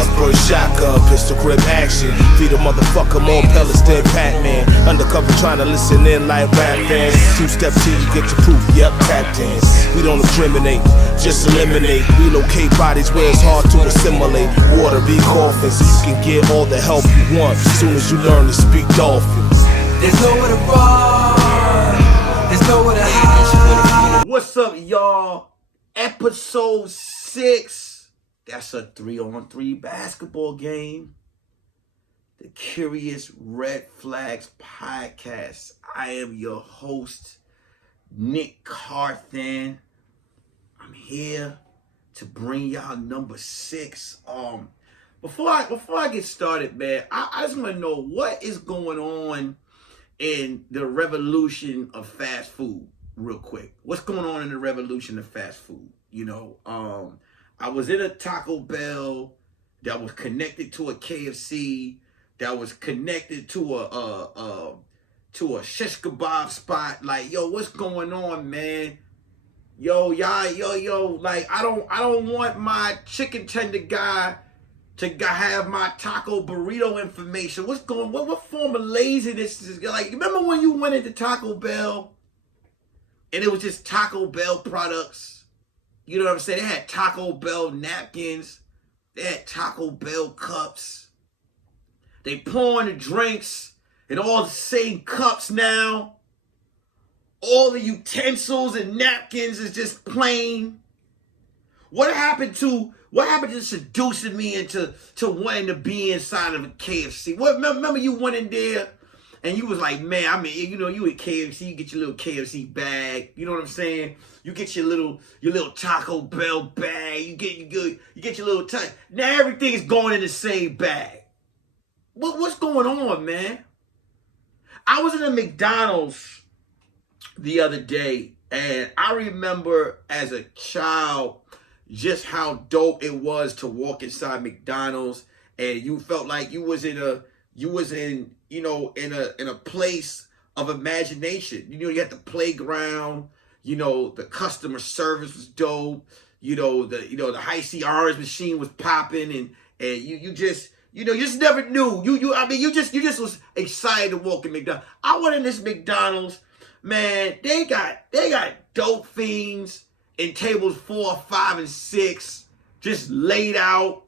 bars, burst shotgun, pistol grip action. Feed a motherfucker more pellets than Pac-Man. Undercover trying to listen in like rap fans. Two-step till you get your proof, yep, tap dance. We don't discriminate, just eliminate. Relocate bodies where it's hard to assimilate. Water be coughing so you can get all the help you want as soon as you learn to speak dolphin. There's nowhere to run, there's nowhere to hide. What's up, y'all? Episode 6. That's a 3-on-3 basketball game. The Curious Red Flags Podcast. I am your host, Nick Carthan. I'm here to bring y'all number 6. Before I get started, man, I just want to know what is going on in the revolution of fast food, real quick. What's going on in the revolution of fast food? You know, I was in a Taco Bell that was connected to a KFC, that was connected to a shish kebab spot. Like, yo, what's going on, man? Yo, y'all, like, I don't want my chicken tender guy to have my taco burrito information. What's going? What form of laziness is like? Remember when you went into Taco Bell and it was just Taco Bell products? You know what I'm saying? They had Taco Bell napkins. They had Taco Bell cups. They pouring the drinks in all the same cups now. All the utensils and napkins is just plain. What happened to seducing me into wanting to be inside of a KFC? Remember you went in there and you was like, man, I mean, you know, you at KFC, you get your little KFC bag. You know what I'm saying? You get your little Taco Bell bag. You get your little now everything is going in the same bag. What's going on, man? I was in a McDonald's the other day, and I remember as a child just how dope it was to walk inside McDonald's and you felt like you was in a place of imagination. You know, you had the playground, you know, the customer service was dope, the high-C orange machine was popping, and you just never knew. You just was excited to walk in McDonald's. I went in this McDonald's, man, they got dope fiends in tables 4, 5, and 6, just laid out.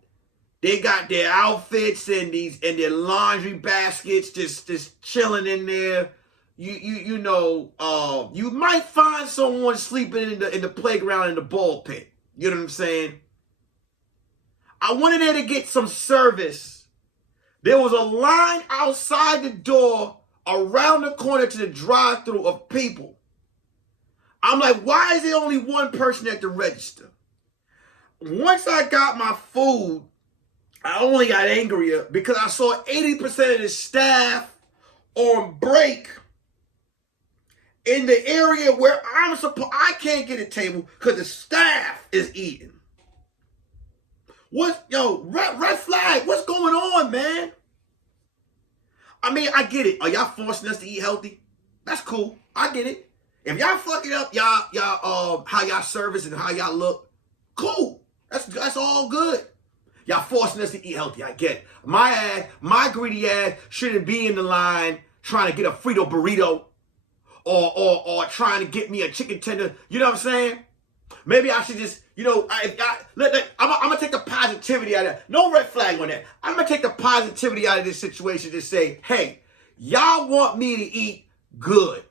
They got their outfits and their laundry baskets just chilling in there. You might find someone sleeping in the playground in the ball pit. You know what I'm saying? I went in there to get some service. There was a line outside the door around the corner to the drive-thru of people. I'm like, why is there only one person at the register? Once I got my food, I only got angrier because I saw 80% of the staff on break in the area where I can't get a table because the staff is eating. Red flag, what's going on, man? I mean, I get it. Are y'all forcing us to eat healthy? That's cool. I get it. If y'all fucking up y'all how y'all service and how y'all look, cool. That's all good. Y'all forcing us to eat healthy. I get it. My greedy ass shouldn't be in the line trying to get a Frito burrito or trying to get me a chicken tender. You know what I'm saying? Maybe I should just, I'm gonna take the positivity out of that. No red flag on that. I'm gonna take the positivity out of this situation to say, hey, y'all want me to eat good.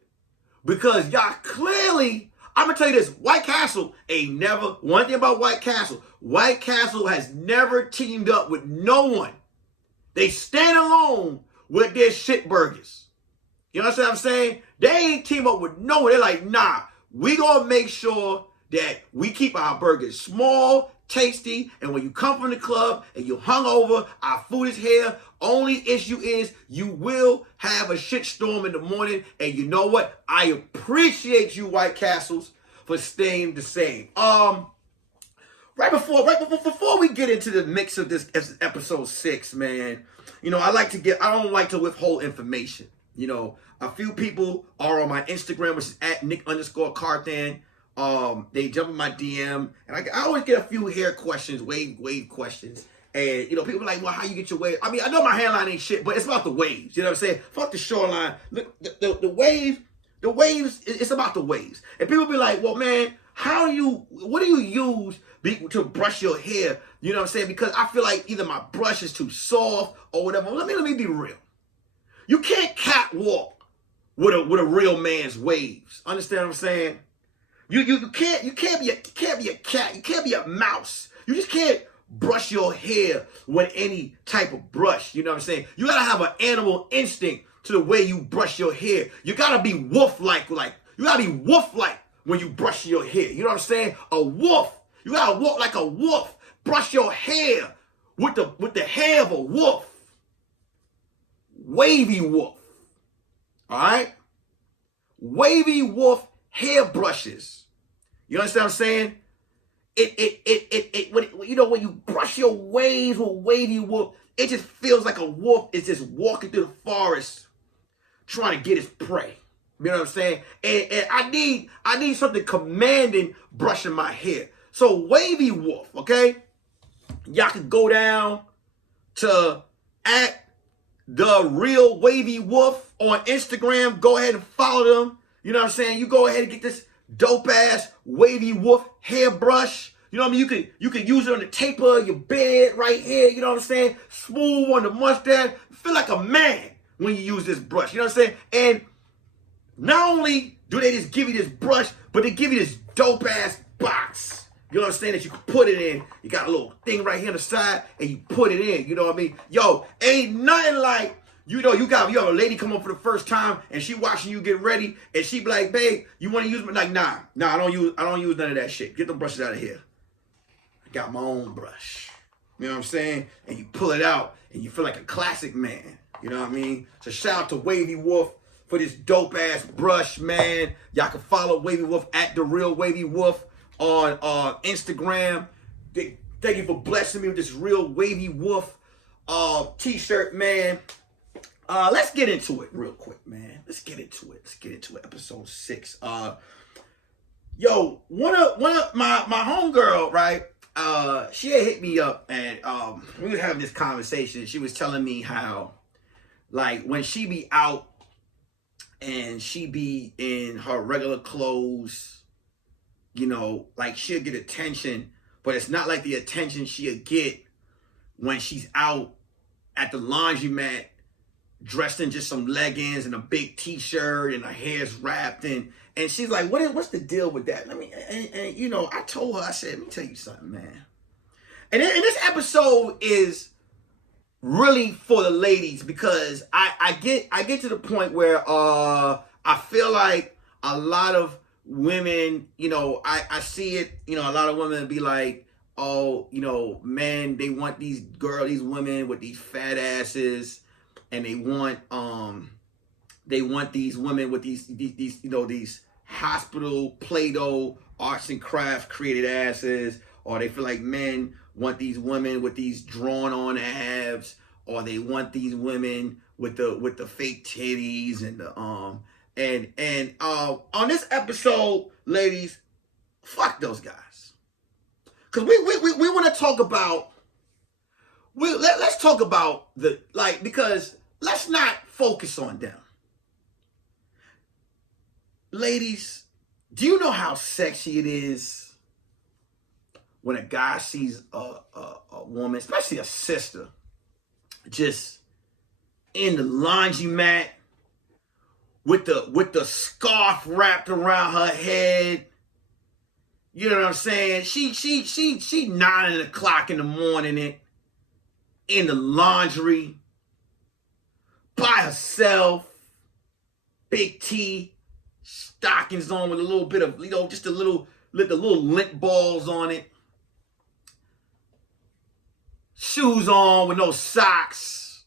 Because y'all clearly, I'm going to tell you this, White Castle ain't never, one thing about White Castle has never teamed up with no one. They stand alone with their shit burgers. You know what I'm saying? They ain't team up with no one. They're like, nah, we going to make sure that we keep our burgers small, tasty, and when you come from the club and you hungover, our food is here. Only issue is you will have a shitstorm in the morning, and you know what? I appreciate you, White Castles, for staying the same. Before we get into the mix of this episode 6, man, I don't like to withhold information. A few people are on my Instagram, which is at Nick_Carthan. They jump in my DM, and I always get a few hair questions, wave questions. And, you know, people be like, well, how you get your waves? I mean, I know my hairline ain't shit, but it's about the waves. You know what I'm saying? Fuck the shoreline. Look, the waves, it's about the waves. And people be like, well, man, what do you use to brush your hair? You know what I'm saying? Because I feel like either my brush is too soft or whatever. Let me be real. You can't catwalk with a real man's waves. Understand what I'm saying? You can't be a cat. You can't be a mouse. You just can't brush your hair with any type of brush. You know what I'm saying? You gotta have an animal instinct to the way you brush your hair. You gotta be wolf-like. You gotta be wolf-like when you brush your hair. You know what I'm saying? A wolf. You gotta walk like a wolf. Brush your hair with the hair of a wolf. Wavy wolf. All right? Wavy wolf hair brushes. You understand what I'm saying? When you brush your waves with wavy wolf, it just feels like a wolf is just walking through the forest trying to get his prey. You know what I'm saying? And I need something commanding brushing my hair. So wavy wolf, okay? Y'all can go down to @TheRealWavyWolf on Instagram. Go ahead and follow them. You know what I'm saying? You go ahead and get this dope ass wavy wolf hairbrush. You know what I mean? You could use it on the taper of your bed right here. You know what I'm saying? Smooth on the mustache. Feel like a man when you use this brush. You know what I'm saying? And not only do they just give you this brush, but they give you this dope ass box. You know what I'm saying? That you can put it in. You got a little thing right here on the side, and you put it in. You know what I mean? Yo, ain't nothing like, you have a lady come up for the first time, and she watching you get ready, and she be like, babe, you want to use me? Like, nah, I don't use none of that shit. Get them brushes out of here. I got my own brush. You know what I'm saying? And you pull it out, and you feel like a classic man. You know what I mean? So shout out to Wavy Wolf for this dope ass brush, man. Y'all can follow Wavy Wolf @TheRealWavyWolf on Instagram. Thank you for blessing me with this Real Wavy Wolf t-shirt, man. Let's get into it real quick, man. Let's get into it. Episode 6. One of my homegirl, right? She had hit me up, and we were having this conversation. She was telling me how, like, when she be out and she be in her regular clothes, you know, like, she'll get attention, but it's not like the attention she'll get when she's out at the laundromat dressed in just some leggings and a big t-shirt and her hair's wrapped in. And she's like, what's the deal with that? And you know, I told her, I said, let me tell you something, man. And this episode is really for the ladies, because I get to the point where I feel like a lot of women, you know, I see it, you know, a lot of women be like, oh, you know, men, they want these women with these fat asses, and they want these women with these you know, these hospital Play-Doh arts and crafts created asses, or they feel like men want these women with these drawn on abs, or they want these women with the fake titties and the and on this episode, ladies, fuck those guys. Cause we want to talk about, let's talk about because let's not focus on them. Ladies, do you know how sexy it is when a guy sees a woman, especially a sister, just in the laundromat with the scarf wrapped around her head? You know what I'm saying? She 9 o'clock in the morning in the laundry by herself, big T, stockings on with a little bit of, you know, just the little lint balls on it, shoes on with no socks.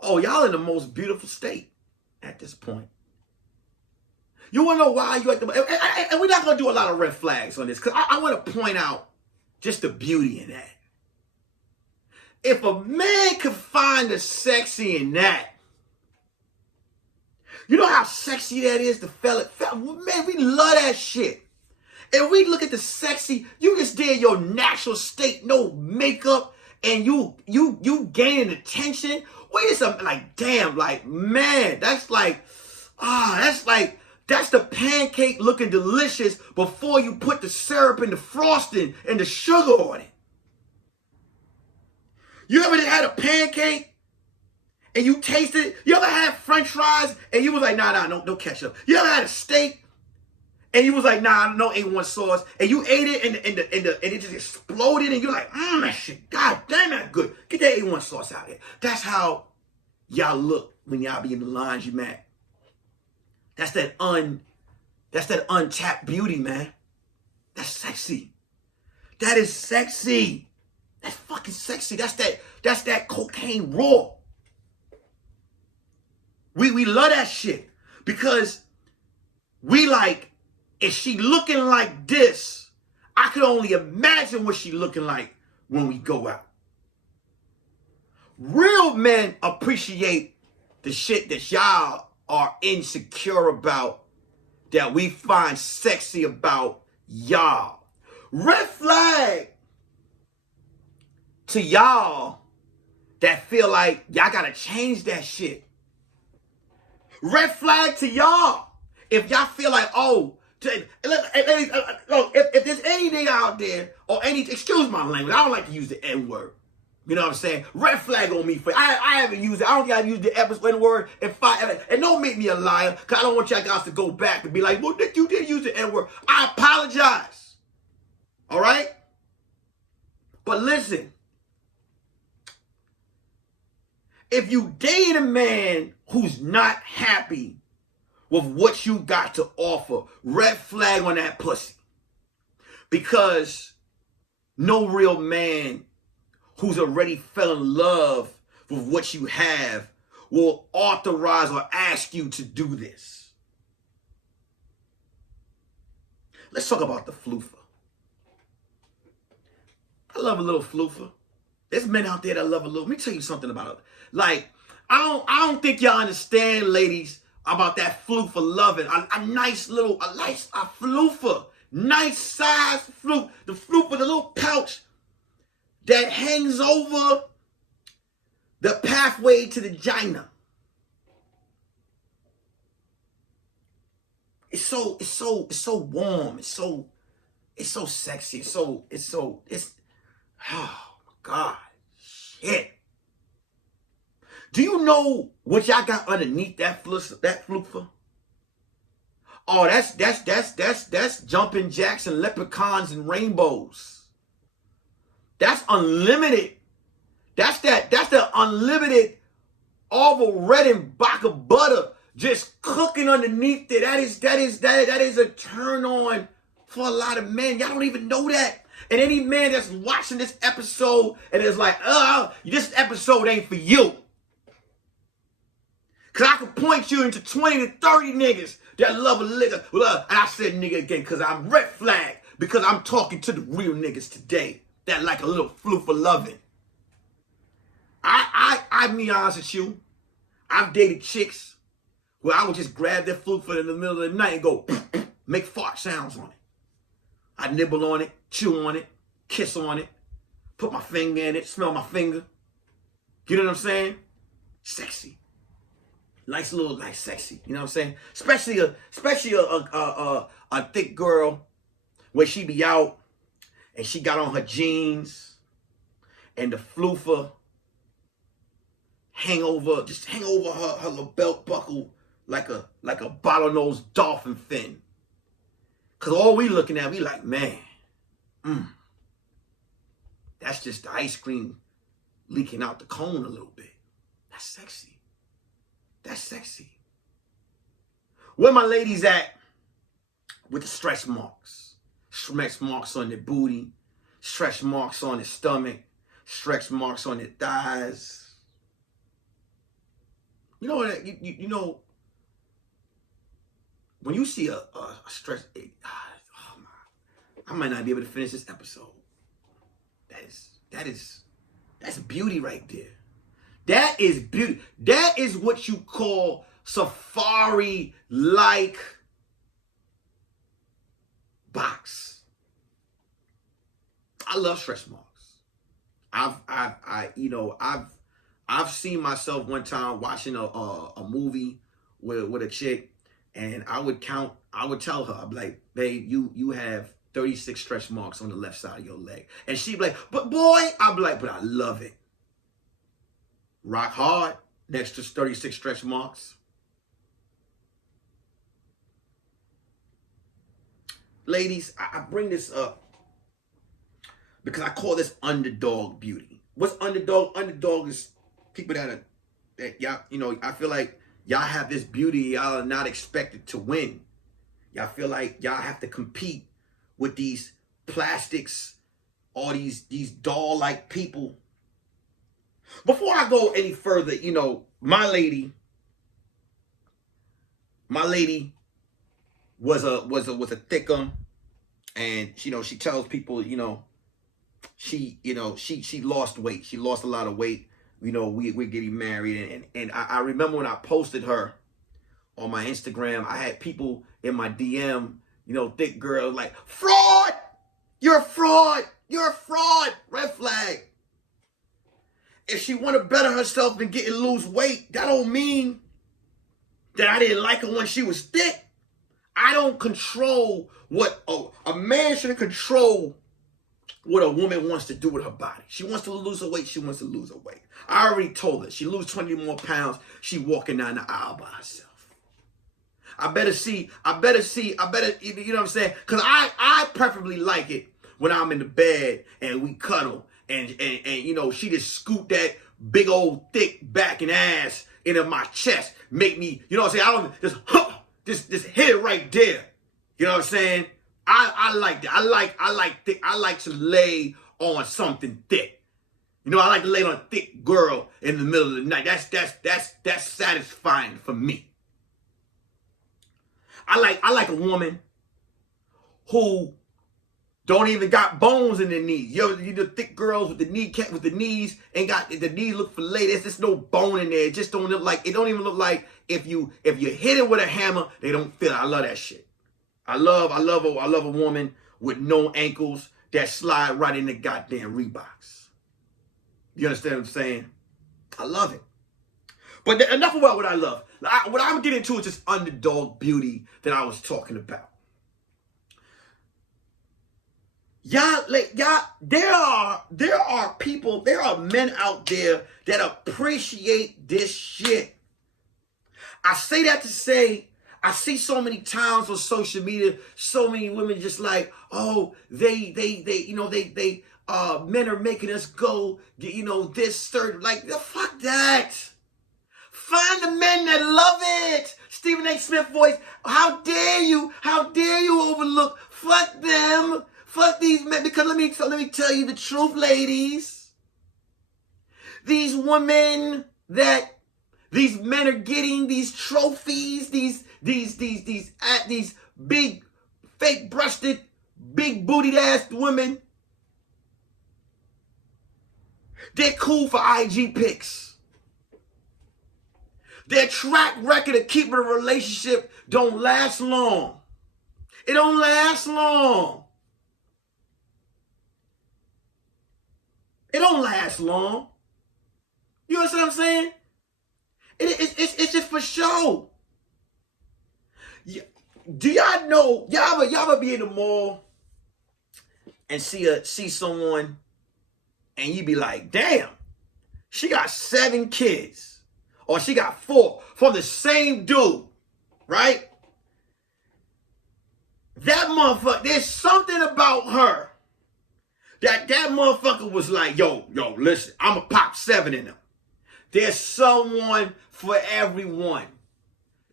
Oh, y'all in the most beautiful state at this point. You want to know why you at the... And we're not going to do a lot of red flags on this, because I want to point out just the beauty in that. If a man could find the sexy in that, you know how sexy that is to fella? Man, we love that shit. And we look at the sexy, you just there in your natural state, no makeup, and you gaining attention. Wait a second, like damn, like man, that's like that's the pancake looking delicious before you put the syrup and the frosting and the sugar on it. You ever had a pancake and you tasted it? You ever had French fries and you was like, nah, no ketchup? You ever had a steak and you was like, nah, no A1 sauce, and you ate it and it just exploded and you're like, that shit, god damn, that good. Get that A1 sauce out of here. That's how y'all look when y'all be in the laundromat. That's that untapped beauty, man. That's sexy. That is sexy. That's fucking sexy. That's that cocaine raw. We love that shit because we like, if she looking like this, I could only imagine what she looking like when we go out. Real men appreciate the shit that y'all are insecure about, that we find sexy about y'all. Red flag to y'all that feel like y'all gotta change that shit. Red flag to y'all if y'all feel like, if there's anything out there, or excuse my language, I don't like to use the N-word. You know what I'm saying? Red flag on me. I haven't used it. I don't think I've used the N-word in 5. And don't make me a liar, because I don't want y'all guys to go back and be like, well, Nick, you did use the N-word. I apologize. All right? But listen. If you date a man who's not happy with what you got to offer, red flag on that pussy. Because no real man who's already fell in love with what you have will authorize or ask you to do this. Let's talk about the floofer. I love a little floofer. There's men out there that love a little. Let me tell you something about it. Like, I don't think y'all understand, ladies, about that floofer loving. A nice floofer. Nice size floof. The floofer, the little pouch that hangs over the pathway to the vagina. It's so warm. It's so sexy. It's oh my God. Shit. Do you know what y'all got underneath that floofer? Oh, that's jumping jacks and leprechauns and rainbows. That's unlimited. That's the unlimited Orville Redenbacher butter just cooking underneath it. That is a turn on for a lot of men. Y'all don't even know that. And any man that's watching this episode and is like, this episode ain't for you. Cause I could point you into 20 to 30 niggas that love a nigga. And I said nigga again because I'm red flag. Because I'm talking to the real niggas today that like a little floofer loving. I be honest with you. I've dated chicks where I would just grab their floofer in the middle of the night and go make fart sounds on it. I nibble on it, chew on it, kiss on it, put my finger in it, smell my finger. You know what I'm saying? Sexy. Nice little, like sexy. You know what I'm saying? Especially a thick girl where she be out and she got on her jeans and the floofer hang over her little belt buckle like a bottlenose dolphin fin. Cause all we looking at, we like, man, that's just the ice cream leaking out the cone a little bit. That's sexy. That's sexy. Where my ladies at with the stretch marks? Stretch marks on their booty, stretch marks on their stomach, stretch marks on their thighs. You know what? You know when you see a stretch, I might not be able to finish this episode. That's beauty right there. That is beauty. That is what you call safari-like box. I love stretch marks. I've seen myself one time watching a movie with a chick, and I would tell her, I'd be like, babe, you have 36 stretch marks on the left side of your leg. And she'd be like, but boy, I'd be like, but I love it. Rock hard next to 36 stretch marks. Ladies, I bring this up because I call this underdog beauty. What's underdog? Underdog is people that y'all, I feel like y'all have this beauty, y'all are not expected to win. Y'all feel like y'all have to compete with these plastics, all these doll-like people. Before I go any further, my lady was a thicker, and she tells people, she lost weight. She lost a lot of weight. We're getting married, and I remember when I posted her on my Instagram, I had people in my DM, thick girls like, fraud! You're a fraud! You're a fraud! Red flag. If she want to better herself and lose weight, that don't mean that I didn't like her when she was thick. I don't control a man shouldn't control what a woman wants to do with her body. She wants to lose her weight, she wants to lose her weight. I already told her, she lose 20 more pounds, she walking down the aisle by herself. I better, you know what I'm saying? Because I preferably like it when I'm in the bed and we cuddle and she just scoop that big old thick back and ass into my chest, make me, you know what I'm saying? I don't just hit it right there. You know what I'm saying? I like that. I like thick. I like to lay on something thick. I like to lay on a thick girl in the middle of the night. That's satisfying for me. I like a woman who don't even got bones in their knees. You the thick girls with the kneecap with the knees ain't got the knees look filleted. There's just no bone in there. It just don't look like, it don't even look like if you hit it with a hammer, they don't feel it. I love that shit. I love a woman with no ankles that slide right in the goddamn Reeboks. You understand what I'm saying? I love it. But enough about what I love. What I'm getting into is this underdog beauty that I was talking about. There are people, there are men out there that appreciate this shit. I say that to say, I see so many times on social media, so many women just like, oh, men are making us go, this certain, like, fuck that. Find the men that love it. Stephen A. Smith voice, how dare you overlook, fuck them. Fuck these men, because let me tell you the truth, ladies. These women that these men are getting, these trophies, these big fake-breasted, big bootied ass women, they're cool for IG pics. Their track record of keeping a relationship don't last long. It don't last long. It don't last long. You understand what I'm saying? It's just for show. Do y'all know, y'all ever be in the mall and see someone and you be like, damn, she got 7 kids. Or she got 4 from the same dude, right? That motherfucker, there's something about her that motherfucker was like, yo, listen, I'ma pop 7 in them. There's someone for everyone.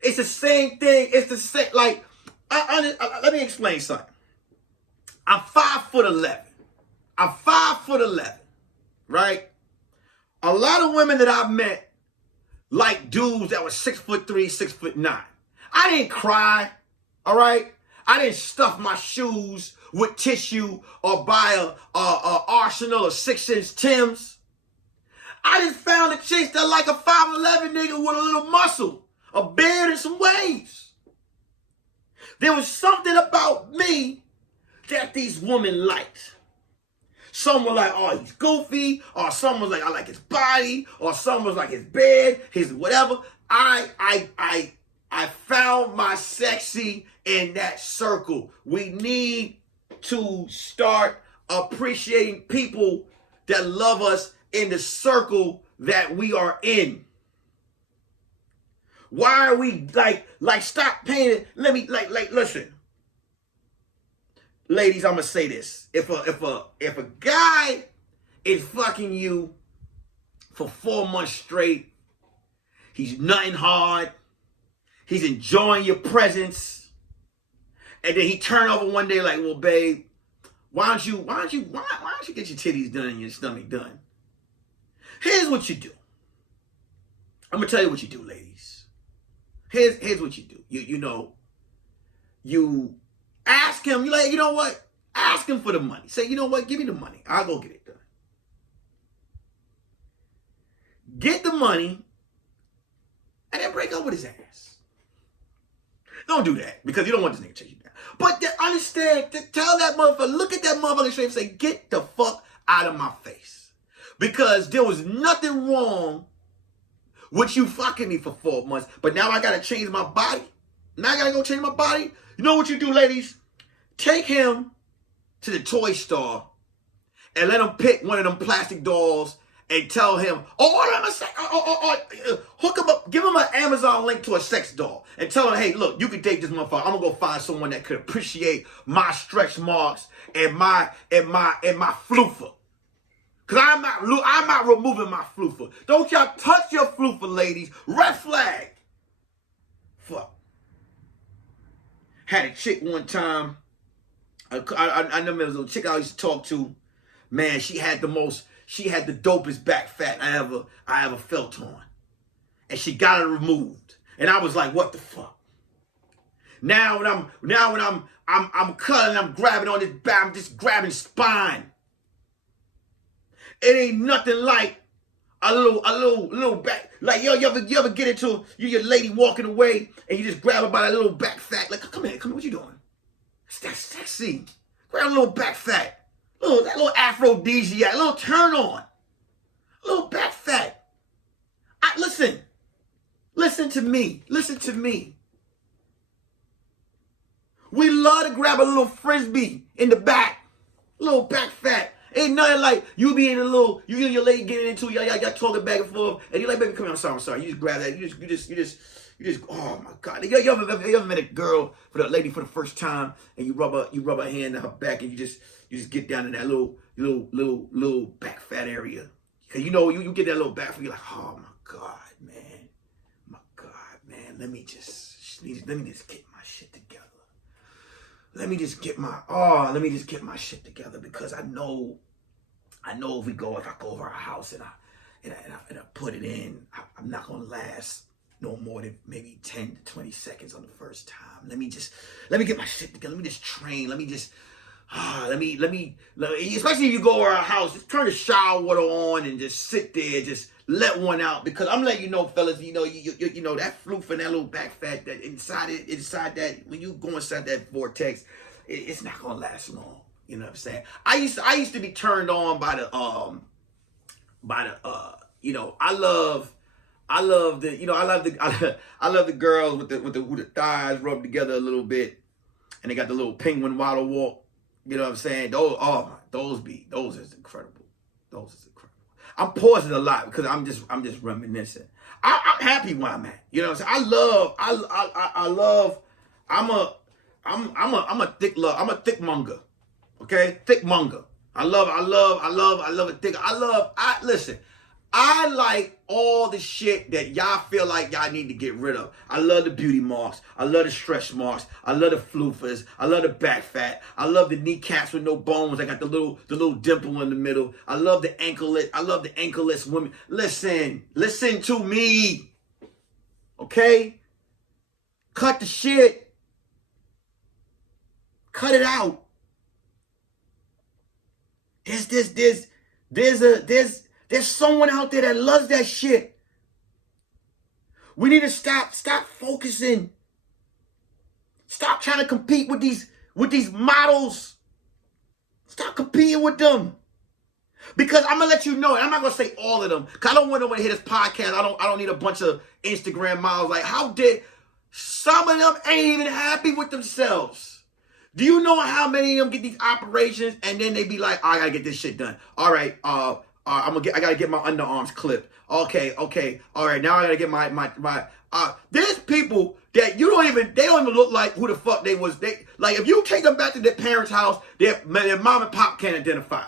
It's the same thing. It's the same, like, let me explain something. I'm 5'11". I'm 5'11", right? A lot of women that I've met like dudes that were 6'3", 6'9". I didn't cry, all right? I didn't stuff my shoes with tissue or buy a arsenal of 6-inch Timbs. I just found a chick that like a 5'11" nigga with a little muscle, a beard and some waves. There was something about me that these women liked. Some were like, oh, he's goofy, or some was like, I like his body, or some was like his bed, his whatever. I found my sexy in that circle. We need to start appreciating people that love us in the circle that we are in. Why are we like stop paying it? Let me listen. Ladies, I'm gonna say this. If a guy is fucking you for 4 months straight, he's nutting hard, he's enjoying your presence, and then he turn over one day like, well, babe, why don't you get your titties done and your stomach done? Here's what you do. I'm gonna tell you what you do, ladies. Here's what you do. You ask him, you like, you know what? Ask him for the money. Say, you know what? Give me the money. I'll go get it done. Get the money and then break up with his ass. Don't do that because you don't want this nigga to chase you down. But understand, tell that motherfucker, look at that motherfucker straight and say, get the fuck out of my face. Because there was nothing wrong with you fucking me for 4 months, but now I gotta change my body. Now I gotta go change my body. You know what you do, ladies? Take him to the toy store and let him pick one of them plastic dolls and tell him, hook him up, give him an Amazon link to a sex doll and tell him, hey, look, you can date this motherfucker. I'm gonna go find someone that could appreciate my stretch marks and my floofer. Cause I'm not removing my floofer. Don't y'all touch your floofer, ladies. Red flag. Fuck. Had a chick one time. I know there was a chick I used to talk to. Man, she had the dopest back fat I ever felt on. And she got it removed. And I was like, what the fuck? Now when I'm cutting, I'm grabbing on this back, I'm just grabbing spine. It ain't nothing like a little back. Like, yo, you ever get into your lady walking away and you just grab her by that little back fat. Like, come here, what you doing? That's sexy. Grab a little back fat. That little aphrodisiac, a little turn on. A little back fat. Listen to me. We love to grab a little frisbee in the back. A little back fat. Ain't nothing like you be in a little, you and your lady getting into y'all talking back and forth, and you're like, baby, come here, I'm sorry. You just grab that, you just, oh my God. You ever met a girl lady for the first time, and you rub her hand in her back, and you just get down in that little back fat area. Cause you get that little back fat, you're like, oh my God, man, let me just get my shit together. Let me just get my shit together because I know if I go over our house and I put it in, I'm not gonna last no more than maybe 10 to 20 seconds on the first time. Let me get my shit together. Let me just train. Especially if you go over our house, just turn the shower water on and just sit there, just let one out. Because I'm letting you know, fellas, you know that floof and that little back fat that inside that, when you go inside that vortex, it's not gonna last long. You know what I'm saying? I used to be turned on by the I love the girls with the thighs rubbed together a little bit, and they got the little penguin waddle walk. You know what I'm saying? Those is incredible. I'm pausing a lot because I'm just reminiscing. I'm happy where I'm at. You know what I'm saying? I'm a thick monger. Okay? Thick monger. I love a thick. Listen, I like all the shit that y'all feel like y'all need to get rid of. I love the beauty marks. I love the stretch marks. I love the floofers. I love the back fat. I love the kneecaps with no bones. I got the little dimple in the middle. I love the anklet. I love the ankleless women. Listen to me. Okay? Cut the shit. Cut it out. There's someone out there that loves that shit. We need to stop focusing. Stop trying to compete with these models. Stop competing with them. Because I'm gonna let you know, and I'm not gonna say all of them, because I don't want to hear this podcast. I don't need a bunch of Instagram models. Like, how did some of them ain't even happy with themselves? Do you know how many of them get these operations and then they be like, I gotta get this shit done. All right, I gotta get my underarms clipped. Okay, all right, now I gotta get my there's people that they don't even look like who the fuck they was. They like, if you take them back to their parents' house, their mom and pop can't identify.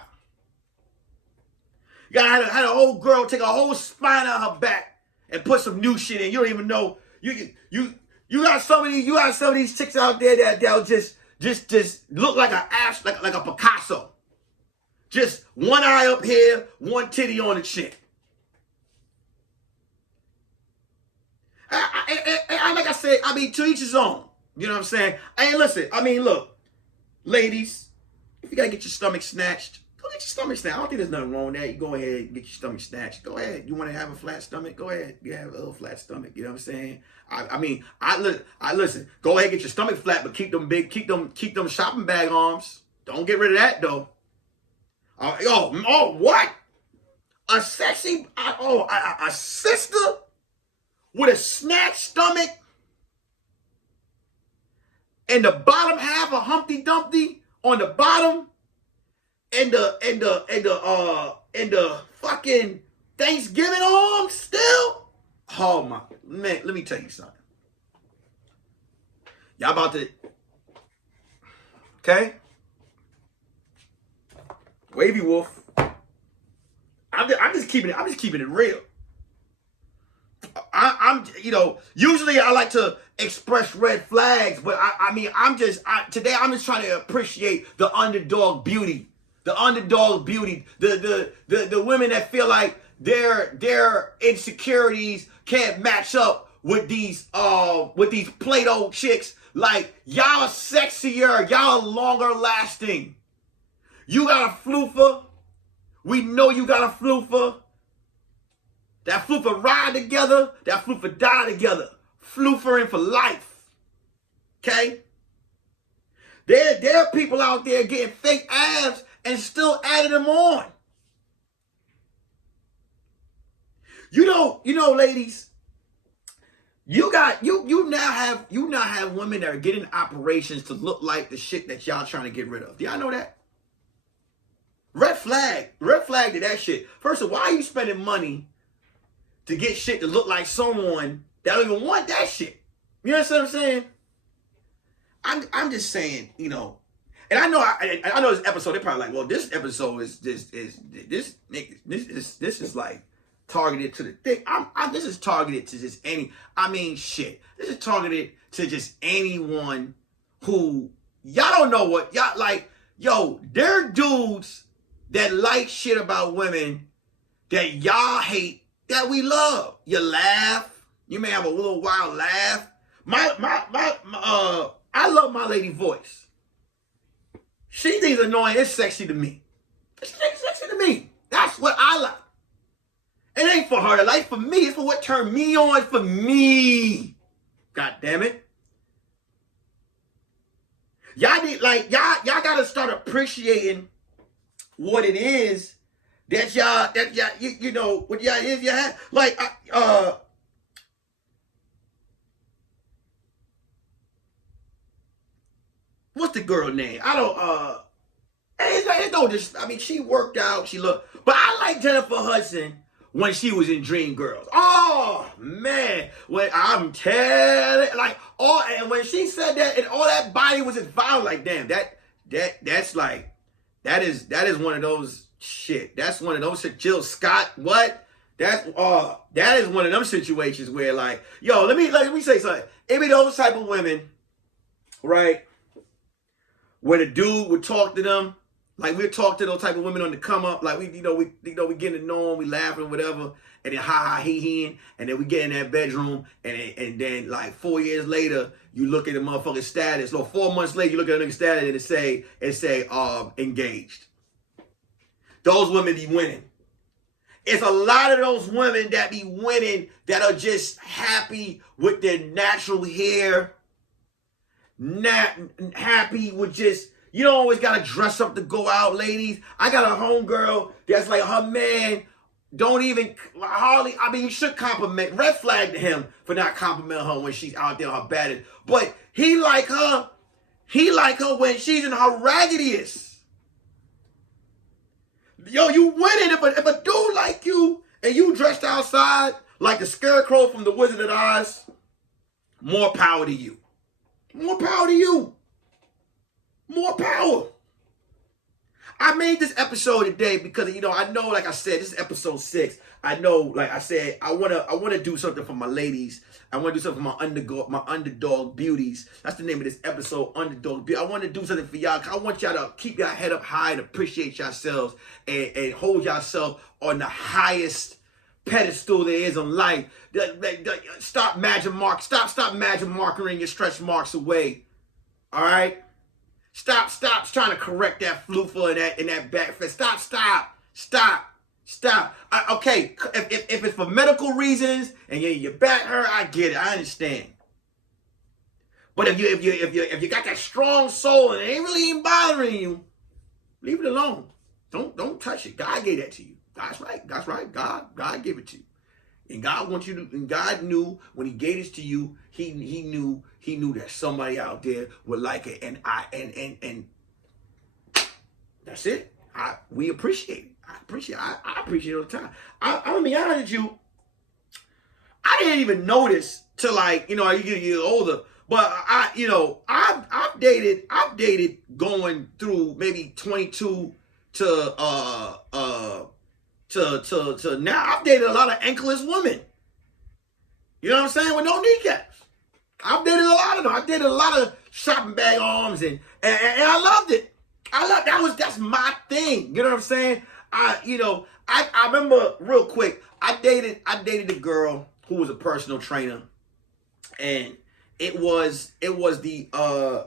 You gotta have a whole girl take a whole spine out of her back and put some new shit in. You don't even know. You got some of these chicks out there that'll just look like like a Picasso. Just one eye up here, one titty on the chin. Like I said, I mean, to each his own. You know what I'm saying? Hey, listen, I mean, look, ladies, if you gotta get your stomach snatched, go get your stomach snatched. I don't think there's nothing wrong with that. You go ahead and get your stomach snatched. Go ahead. You want to have a flat stomach? Go ahead. You have a little flat stomach. You know what I'm saying? I listen. Go ahead and get your stomach flat, but keep them shopping bag arms. Don't get rid of that though. What? A sexy, a sister with a snatched stomach and the bottom half of Humpty Dumpty on the bottom, and the fucking Thanksgiving arms still. Oh my man, let me tell you something. Y'all about to, okay? Wavy Wolf. I'm just keeping it real. I'm usually I like to express red flags, but today I'm just trying to appreciate the underdog beauty. The underdog beauty. The women that feel like their insecurities can't match up with these Play-Doh chicks. Like, y'all are sexier, y'all are longer lasting. You got a floofer. We know you got a floofer. That floofer ride together. That floofer die together. Floofering for life. Okay? There are people out there getting fake abs and still adding them on. You know, ladies, you now have women that are getting operations to look like the shit that y'all trying to get rid of. Do y'all know that? Red flag to that shit. First of all, why are you spending money to get shit to look like someone that don't even want that shit? You know what I'm saying? I'm just saying, and I know this episode, they're probably like, well, this episode is this is like targeted to the thing. This is targeted to just shit. This is targeted to just anyone who y'all don't know what y'all like. Yo, there are dudes that like shit about women that y'all hate that we love. You laugh. You may have a little wild laugh. I love my lady voice. She thinks annoying. It's sexy to me. It's sexy to me. That's what I like. It ain't for her to like. For me, it's for what turned me on for me. God damn it. Y'all gotta start appreciating what it is that y'all what y'all is y'all have. Like what's the girl name? I don't it's no just, she worked out, she looked, but I like Jennifer Hudson when she was in Dreamgirls. Oh man, when I'm telling, like, and when she said that and all that body was just violent, like, damn, that's like, that is one of those shit. That's one of those shit. Jill Scott, what? That is one of them situations where, like, yo, let me say something. It be those type of women, right? Where the dude would talk to them, like we'd talk to those type of women on the come up, like we getting to know them, we laughing or whatever, and then ha he, and then we get in that bedroom, and then like 4 years later, you look at the motherfucking status, or 4 months later, you look at the nigga status and it say engaged. Those women be winning. It's a lot of those women that be winning that are just happy with their natural hair, not happy with just, You don't always gotta dress up to go out, ladies. I got a homegirl that's like her man don't even hardly. I mean, you should compliment. Red flag to him for not complimenting her when she's out there on her baddest. But he like her. He like her when she's in her raggediest. Yo, you winning if a dude like you and you dressed outside like the scarecrow from the Wizard of Oz. More power to you. More power to you. More power. I made this episode today because, you know, I know, like I said, this is episode 6. I know, like I said, I wanna do something for my ladies. I want to do something for my underdog beauties. That's the name of this episode, Underdog Beauty. I want to do something for y'all. I want y'all to keep your head up high and appreciate yourselves and hold yourself on the highest pedestal there is on life. Stop magic marking your stretch marks away. All right? Stop trying to correct that floofa and that back fist. Stop. Okay, if it's for medical reasons and your back hurt, I get it. I understand. But if you got that strong soul and it ain't really even bothering you, leave it alone. Don't touch it. God gave that to you. That's right. God gave it to you. And God wants you to, and God knew when he gave this to you, he knew that somebody out there would like it. And that's it. We appreciate it. I appreciate it all the time. I'm gonna be honest with you. I didn't even notice till, like, you know, you get a year older. But I've dated going through maybe 22 to now. I've dated a lot of ankleless women. You know what I'm saying? With no kneecaps. I've dated a lot of them. I dated a lot of shopping bag arms and I loved it. That's my thing. You know what I'm saying? I remember real quick. I dated a girl who was a personal trainer, and it was the I'm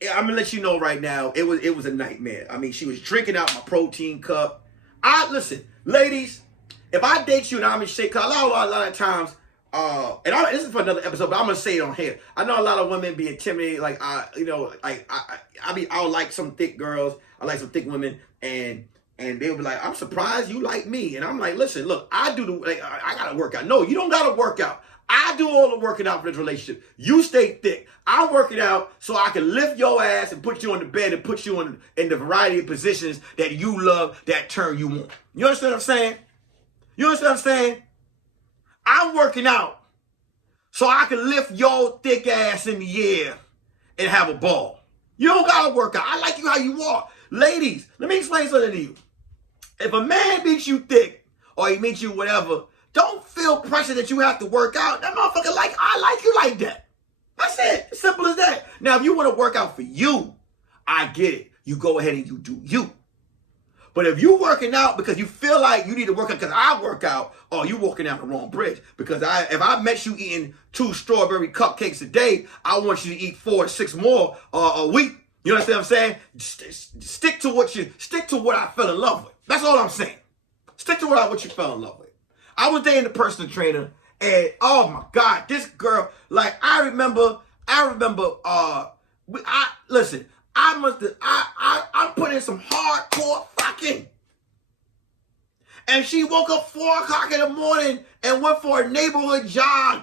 gonna let you know right now. It was a nightmare. I mean, she was drinking out my protein cup. Listen, ladies, if I date you and I'm in shape, cause a lot of times, this is for another episode, but I'm gonna say it on here. I know a lot of women be intimidated, like I'll like some thick girls, I like some thick women, and they'll be like, I'm surprised you like me. And I'm like, listen, look, I gotta work out. No, you don't gotta work out. I do all the working out for this relationship. You stay thick. I'm working out so I can lift your ass and put you on the bed and put you in the variety of positions that you love, that turn you on. You understand what I'm saying? I'm working out so I can lift your thick ass in the air and have a ball. You don't gotta work out. I like you how you are. Ladies, let me explain something to you. If a man meets you thick or he meets you whatever, don't feel pressure that you have to work out. That motherfucker I like you like that. That's it. As simple as that. Now, if you want to work out for you, I get it. You go ahead and you do you. But if you working out because you feel like you need to work out because I work out, you walking down the wrong bridge. Because if I met you eating 2 strawberry cupcakes a day, I want you to eat 4 to 6 more a week. You understand what I'm saying? Stick to what I fell in love with. That's all I'm saying. Stick to what you fell in love with. I was dating a personal trainer, and oh my God, this girl, like I remember, listen, I put in some hardcore fucking. And she woke up 4 o'clock in the morning and went for a neighborhood jog.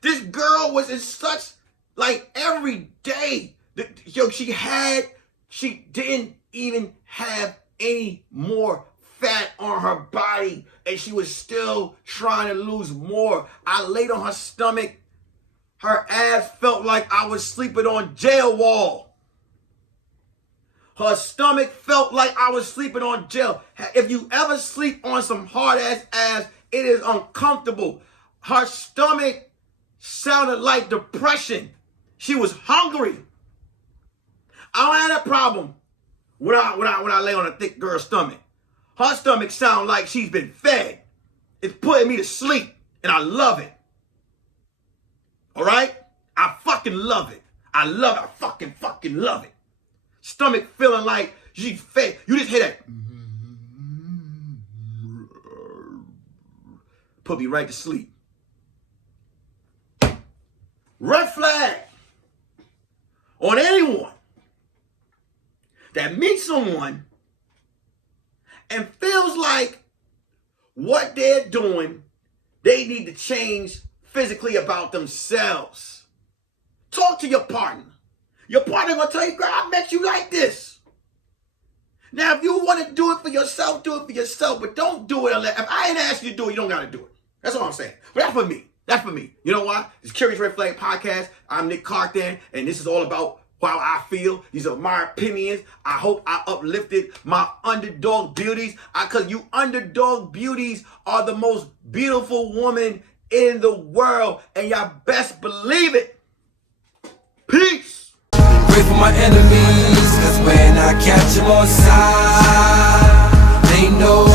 This girl was in such, like, every day. She didn't even have any more fat on her body, and she was still trying to lose more. I laid on her stomach. Her ass felt like I was sleeping on jail wall. Her stomach felt like I was sleeping on jail. If you ever sleep on some hard ass, it is uncomfortable. Her stomach sounded like depression. She was hungry. I don't have that problem when I lay on a thick girl's stomach. Her stomach sounds like she's been fed. It's putting me to sleep, and I love it. All right? I fucking love it. I fucking love it. Stomach feeling like she's fed. You just hear that. Put me right to sleep. Red flag. that meets someone and feels like what they're doing, they need to change physically about themselves. Talk to your partner. Your partner gonna tell you, girl, I met you like this. Now, if you want to do it for yourself, do it for yourself, but don't do it unless, if I ain't asked you to do it, you don't gotta do it. That's all I'm saying. But that's for me. That's for me. You know why? It's Curious Red Flag Podcast. I'm Nick Carthan, and this is all about how I feel. These are my opinions. I hope I uplifted my underdog beauties. Because you underdog beauties are the most beautiful woman in the world. And y'all best believe it. Peace. Pray for my enemies, cause when I catch them on side, they know